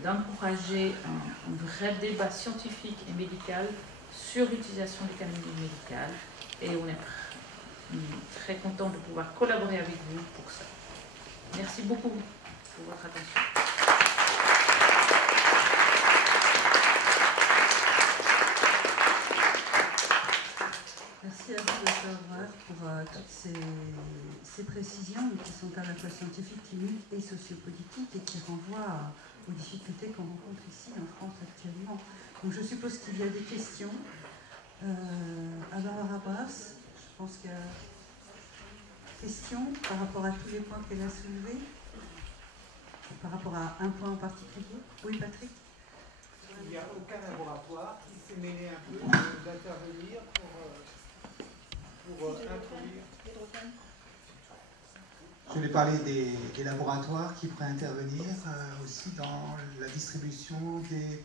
d'encourager un vrai débat scientifique et médical sur l'utilisation des cannabinoïdes médicales. Et on est très content de pouvoir collaborer avec vous pour ça. Merci beaucoup pour votre attention. Merci à vous, Dr. Breuer, pour toutes ces précisions qui sont à la fois scientifiques, cliniques et sociopolitiques et qui renvoient aux difficultés qu'on rencontre ici en France actuellement. Donc je suppose qu'il y a des questions. À Barbara Brass, je pense qu'il y a des questions par rapport à tous les points qu'elle a soulevés, par rapport à un point en particulier. Oui, Patrick? Il n'y a aucun laboratoire qui s'est mêlé un peu d'intervenir pour introduire. Je voulais parler des laboratoires qui pourraient intervenir aussi dans la distribution des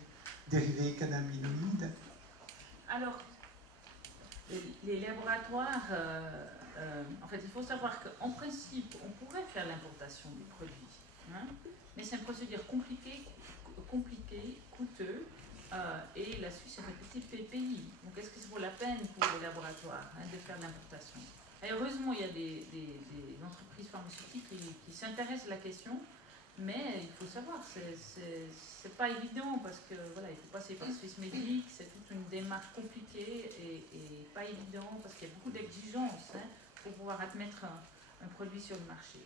dérivés cannabinoïdes. Alors, les laboratoires, en fait, il faut savoir qu'en principe, on pourrait faire l'importation des produits, hein, mais c'est une procédure compliquée, coûteuse, et la Suisse est un petit pays. Donc, est-ce que c'est pour la peine pour les laboratoires de faire l'importation? Et heureusement, il y a des entreprises pharmaceutiques qui s'intéressent à la question, mais il faut savoir, c'est pas évident parce que voilà, il faut passer par Swissmedic, c'est toute une démarche compliquée et pas évident parce qu'il y a beaucoup d'exigences pour pouvoir admettre un produit sur le marché.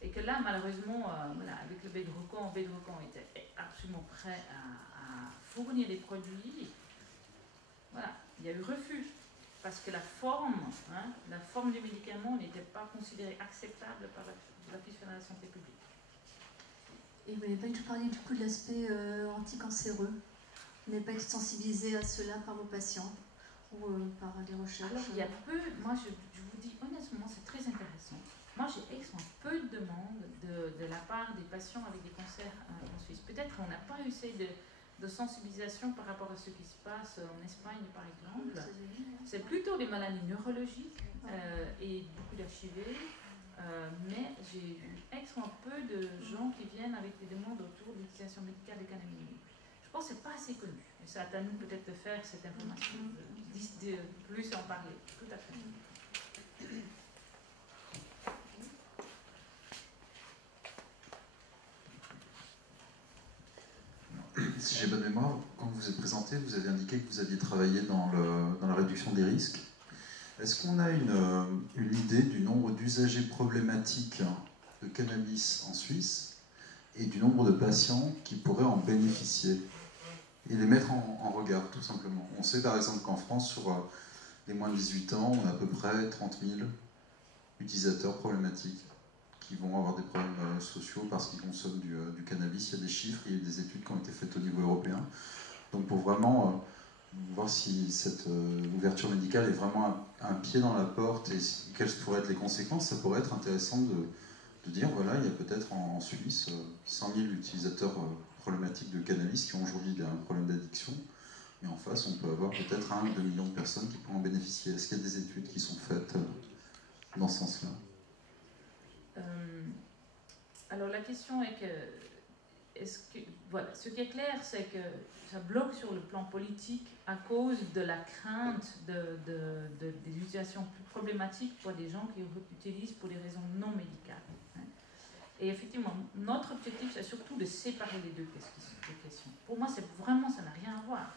Et que là, malheureusement, voilà, avec le Bedrocan était absolument prêt à fournir des produits. Voilà, il y a eu refus. Parce que la forme du médicament n'était pas considérée acceptable par l'Office fédéral de la santé publique. Et vous n'avez pas du tout parlé du coup de l'aspect anticancéreux? Vous n'avez pas été sensibilisé à cela par vos patients ou par des recherches? Alors, il y a peu, moi je vous dis honnêtement, c'est très intéressant. Moi j'ai extrêmement peu de demandes de la part des patients avec des cancers en Suisse. Peut-être qu'on n'a pas essayé de sensibilisation par rapport à ce qui se passe en Espagne par exemple. C'est plutôt des maladies neurologiques et beaucoup d'HIV, mais j'ai eu extrêmement peu de gens qui viennent avec des demandes autour de l'utilisation médicale des cannabinoïdes. Je pense que ce n'est pas assez connu. Et c'est à nous peut-être de faire cette information, de plus en parler. Tout à fait. Si j'ai bonne mémoire, quand vous vous êtes présenté, vous avez indiqué que vous aviez travaillé dans la réduction des risques. Est-ce qu'on a une idée du nombre d'usagers problématiques de cannabis en Suisse et du nombre de patients qui pourraient en bénéficier et les mettre en regard, tout simplement? On sait par exemple qu'en France, sur les moins de 18 ans, on a à peu près 30 000 utilisateurs problématiques qui vont avoir des problèmes sociaux parce qu'ils consomment du cannabis. Il y a des chiffres, il y a des études qui ont été faites au niveau européen. Donc pour vraiment voir si cette ouverture médicale est vraiment un pied dans la porte et quelles pourraient être les conséquences, ça pourrait être intéressant de dire, voilà, il y a peut-être en Suisse 100 000 utilisateurs problématiques de cannabis qui ont aujourd'hui un problème d'addiction, mais en face on peut avoir peut-être 1 ou 2 millions de personnes qui pourront en bénéficier. Est-ce qu'il y a des études qui sont faites dans ce sens-là? Alors la question est que, voilà, ce qui est clair, c'est que ça bloque sur le plan politique à cause de la crainte des utilisations plus problématiques pour des gens qui utilisent pour des raisons non médicales. Et effectivement, notre objectif, c'est surtout de séparer les deux questions. Pour moi, c'est vraiment, ça n'a rien à voir.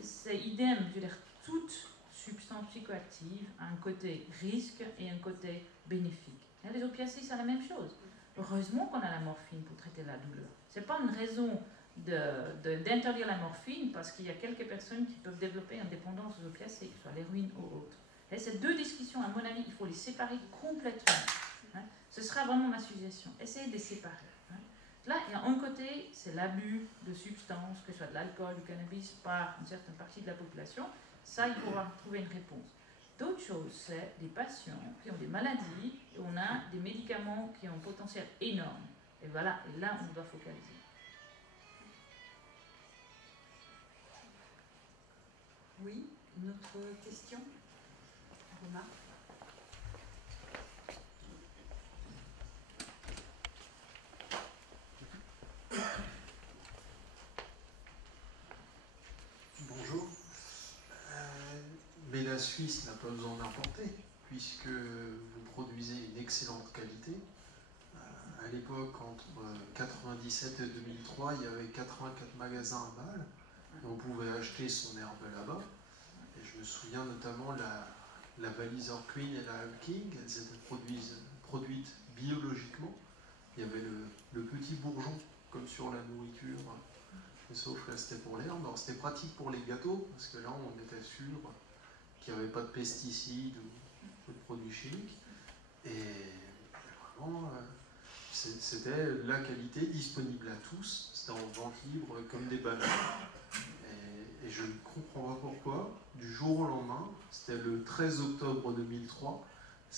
C'est idem, je veux dire, toute substance psychoactive a un côté risque et un côté bénéfique. Les opiacés, c'est la même chose. Heureusement qu'on a la morphine pour traiter la douleur. Ce n'est pas une raison d'interdire la morphine parce qu'il y a quelques personnes qui peuvent développer une dépendance aux opiacés, que ce soit l'héroïne ou autre. Et ces deux discussions, à mon avis, il faut les séparer complètement. Ce sera vraiment ma suggestion. Essayez de les séparer. Là, il y a un côté, c'est l'abus de substances, que ce soit de l'alcool, du cannabis, par une certaine partie de la population. Ça, il faudra trouver une réponse. D'autres choses, c'est des patients qui ont des maladies et on a des médicaments qui ont un potentiel énorme. Et voilà, et là, on doit focaliser. Oui, une autre question? Remarque? Bonjour. Mais la Suisse n'a pas besoin d'importer, puisque vous produisez une excellente qualité. À l'époque, entre 1997 et 2003, il y avait 84 magasins à Bâle, et on pouvait acheter son herbe là-bas. Et je me souviens notamment la Walliser Queen et la King, elles étaient produites biologiquement. Il y avait le petit bourgeon, comme sur la nourriture, sauf que c'était pour l'herbe. Alors c'était pratique pour les gâteaux, parce que là on était sûr qu'il n'y avait pas de pesticides ou de produits chimiques. Et vraiment, c'était la qualité disponible à tous. C'était en vente libre comme des bananes. Et je ne comprends pas pourquoi, du jour au lendemain, c'était le 13 octobre 2003,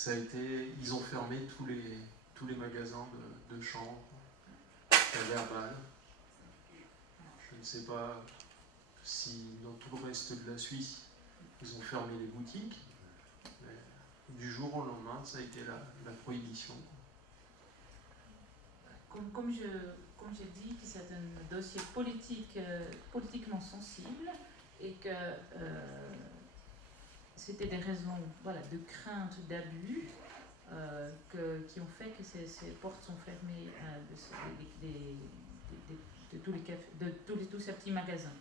ils ont fermé tous les magasins de chanvre, la verbale. Je ne sais pas si dans tout le reste de la Suisse, ils ont fermé les boutiques. Mais du jour au lendemain, ça a été la prohibition. Comme j'ai dit, que c'est un dossier politiquement sensible et que c'était des raisons de crainte d'abus qui ont fait que ces portes sont fermées de tous ces petits magasins.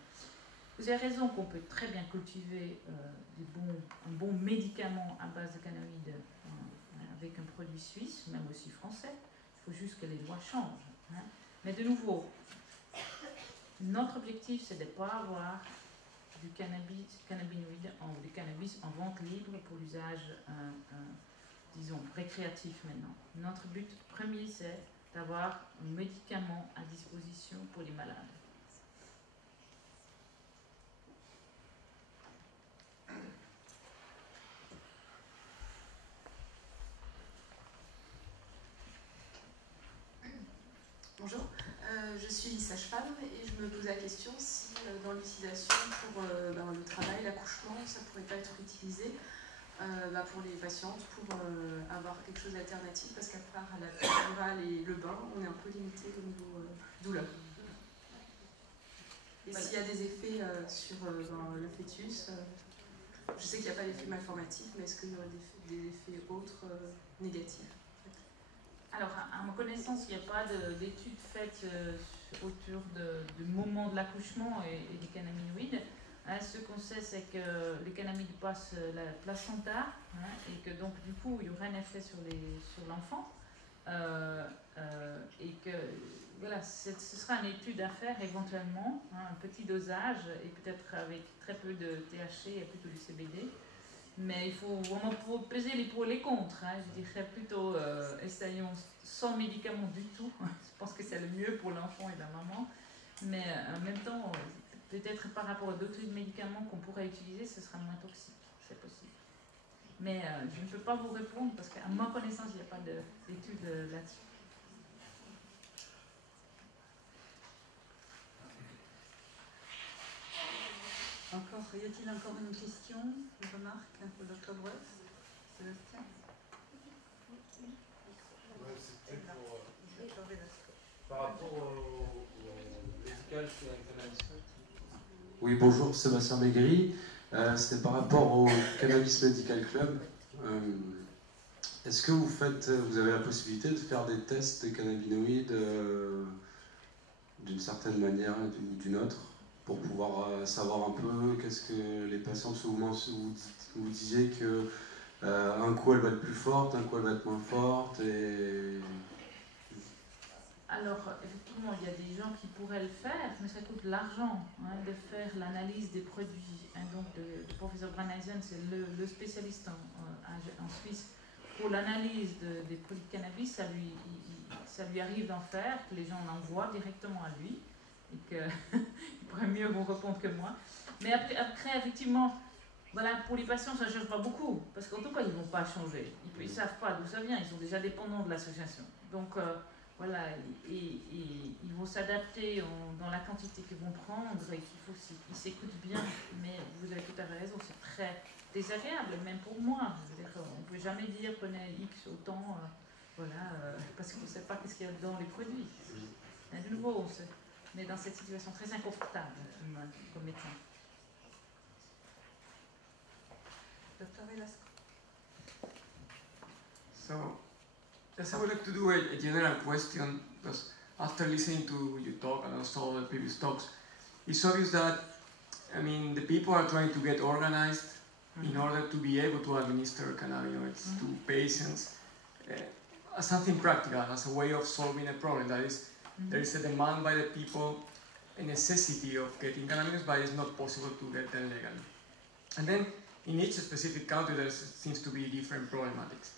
Vous avez raison qu'on peut très bien cultiver un bon médicament à base de cannabis avec un produit suisse, même aussi français. Il faut juste que les lois changent. Hein. Mais de nouveau, notre objectif, c'est de ne pas avoir du cannabinoïde ou du cannabis en vente libre pour l'usage, disons, récréatif maintenant. Notre but premier, c'est d'avoir un médicament à disposition pour les malades. Bonjour, je suis sage-femme et je me pose la question si dans l'utilisation pour le travail, l'accouchement, ça ne pourrait pas être utilisé pour les patientes pour avoir quelque chose d'alternatif, parce qu'à part la péridurale et le bain, on est un peu limité au niveau douleur. Et s'il y a des effets sur le fœtus, je sais qu'il n'y a pas d'effet malformatif, mais est-ce qu'il y aurait des effets autres négatifs? Alors, à ma connaissance, il n'y a pas d'études faites autour du moment de l'accouchement et des cannabinoïdes. Ce qu'on sait, c'est que les cannabinoïdes passent la placenta et que donc, du coup, il y aurait un effet sur l'enfant. Et que, voilà, ce sera une étude à faire éventuellement, un petit dosage et peut-être avec très peu de THC et plutôt du CBD. Mais il faut vraiment peser les pour et les contre. Je dirais plutôt, essayons sans médicaments du tout. Je pense que c'est le mieux pour l'enfant et la maman. Mais en même temps, peut-être par rapport à d'autres médicaments qu'on pourrait utiliser, ce sera moins toxique. C'est possible. Mais je ne peux pas vous répondre parce qu'à ma connaissance, il n'y a pas d'études là-dessus. Encore, y a-t-il encore une question, une remarque pour le Dr. Wolf? Sébastien? Ouais, c'était par rapport au médical chez un cannabis. Oui, bonjour, Sébastien Maigri. C'était par rapport au Cannabis Medical Club. Est-ce que vous avez la possibilité de faire des tests de cannabinoïdes d'une certaine manière ou d'une autre, pour pouvoir savoir un peu qu'est-ce que les patients, vous disiez que un coup elle va être plus forte, un coup elle va être moins forte, et... Alors, effectivement, il y a des gens qui pourraient le faire, mais ça coûte de l'argent de faire l'analyse des produits. Donc, le professeur Brandhaisen, c'est le spécialiste en Suisse pour l'analyse des produits de cannabis. Ça lui arrive d'en faire, que les gens l'envoient directement à lui, et qu'il pourrait mieux vous répondre que moi. Mais après effectivement, voilà, pour les patients, ça ne change pas beaucoup, parce qu'en tout cas, ils ne vont pas changer. Ils ne savent pas d'où ça vient, ils sont déjà dépendants de l'association. Donc, voilà, et ils vont s'adapter dans la quantité qu'ils vont prendre, et ils s'écoutent bien, mais vous avez tout à fait raison, c'est très désagréable, même pour moi. Je veux dire, on ne peut jamais dire prenez X autant, parce qu'on ne sait pas ce qu'il y a dans les produits. Et de nouveau, on est dans cette situation très inconfortable comme médecin. Dr. Velasco. So, just I would like to do a general question, because after listening to your talk and also the previous talks, it's obvious that, I mean, the people are trying to get organized in order to be able to administer cannabinoids to patients as something practical, as a way of solving a problem. That is, there is a demand by the people, a necessity of getting cannabinoids, but it's not possible to get them legally. And then in each specific country there seems to be different problematics.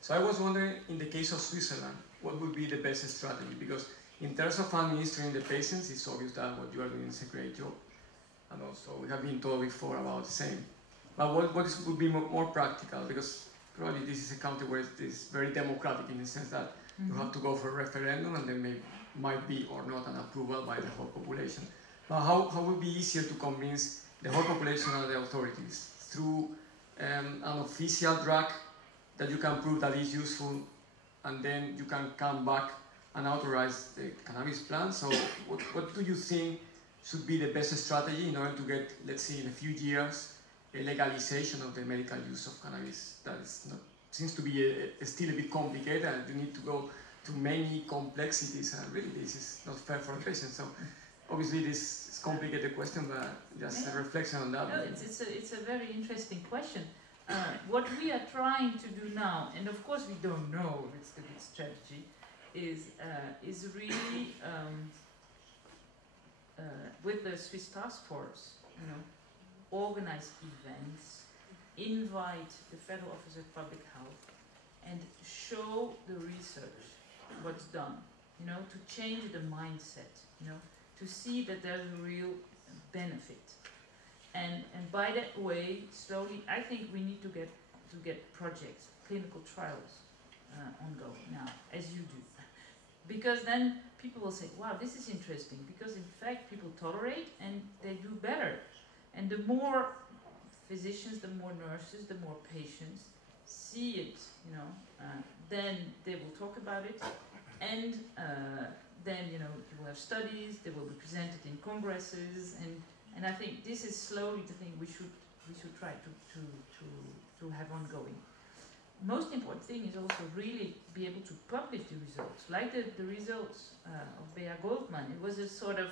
So I was wondering, in the case of Switzerland, what would be the best strategy? Because in terms of administering the patients, it's obvious that what you are doing is a great job. And also, we have been told before about the same. But what would be more practical? Because probably this is a country where it is very democratic in the sense that you have to go for a referendum and then might be or not an approval by the whole population. But how would be easier to convince the whole population and the authorities? Through an official drug that you can prove that is useful, and then you can come back and authorize the cannabis plant. So what do you think should be the best strategy in order to get, let's say in a few years, a legalization of the medical use of cannabis? That is not, seems to be still a bit complicated, and you need to go to many complexities, and really this is not fair for the patient. So obviously this is a complicated question, but just a reflection on that. No, it's a very interesting question. What we are trying to do now, and of course we don't know if it's the good strategy, is really with the Swiss task force, organize events, invite the Federal Office of Public Health, and show the research, what's done, to change the mindset, to see that there's a real benefit. And by that way, slowly, I think we need to get projects, clinical trials ongoing now, as you do. Because then people will say, wow, this is interesting, because in fact people tolerate and they do better. And the more physicians, the more nurses, the more patients see it, then they will talk about it. And then, you will have studies, they will be presented in congresses, and I think this is slowly the thing we should try to have ongoing. Most important thing is also really be able to publish the results, like the results of Bea Goldman. It was a sort of,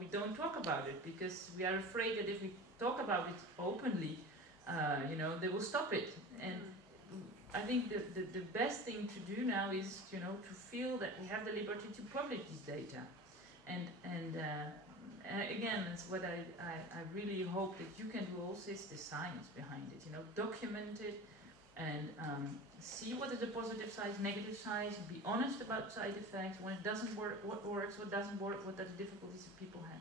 we don't talk about it because we are afraid that if we talk about it openly, they will stop it. And I think the best thing to do now is, to feel that we have the liberty to publish this data. And again, that's what I really hope that you can do also is the science behind it, document it and see what is the positive side, negative sides, be honest about side effects, when it doesn't work, what works, what doesn't work, what are the difficulties that people have.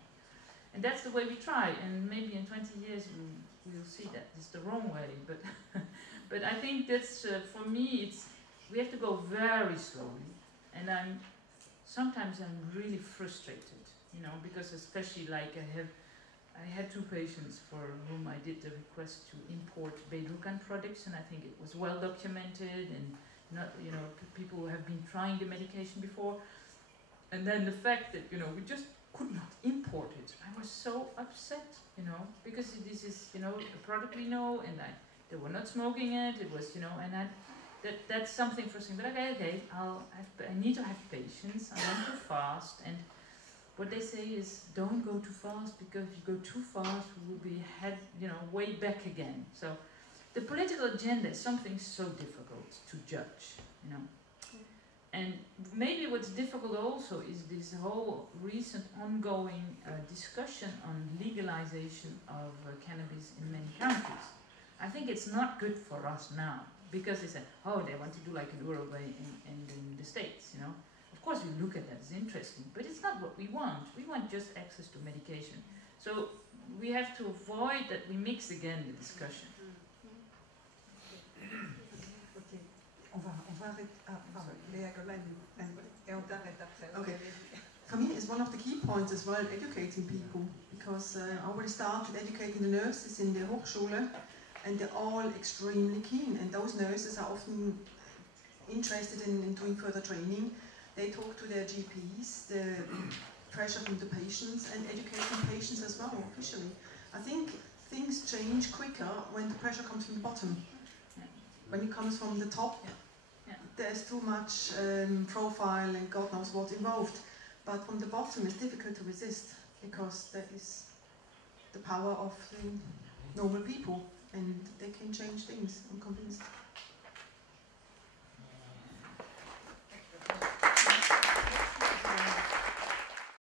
And that's the way we try, and maybe in 20 years we'll see that it's the wrong way, but but I think that's, for me, we have to go very slowly, and sometimes I'm really frustrated, because especially like I had two patients for whom I did the request to import Bedrocan products, and I think it was well documented, and not, people who have been trying the medication before, and then the fact that we just could not import it. I was so upset, because this is a product we know, and they were not smoking it. It was and that's something frustrating. But okay, I need to have patience. I went too fast, and what they say is, don't go too fast, because if you go too fast, we will be way back again. So the political agenda is something so difficult to judge, And maybe what's difficult also is this whole recent ongoing discussion on legalization of cannabis in many countries. I think it's not good for us now, because they say, oh, they want to do like in Uruguay and in the States, Of course, we look at that as interesting, but it's not what we want. We want just access to medication. So we have to avoid that we mix again the discussion. Ok, on va arrêter. Ah, pardon, Bea Goldman, et on t'arrête après. Okay. For me, it's one of the key points as well, educating people, because I already started educating the nurses in the Hochschule, and they're all extremely keen, and those nurses are often interested in doing further training. They talk to their GPs, the pressure from the patients, and educating patients as well, officially. I think things change quicker when the pressure comes from the bottom. When it comes from the top, there's too much profile and God knows what involved. But from the bottom, it's difficult to resist, because there is the power of the normal people. and they can change things, I'm convinced.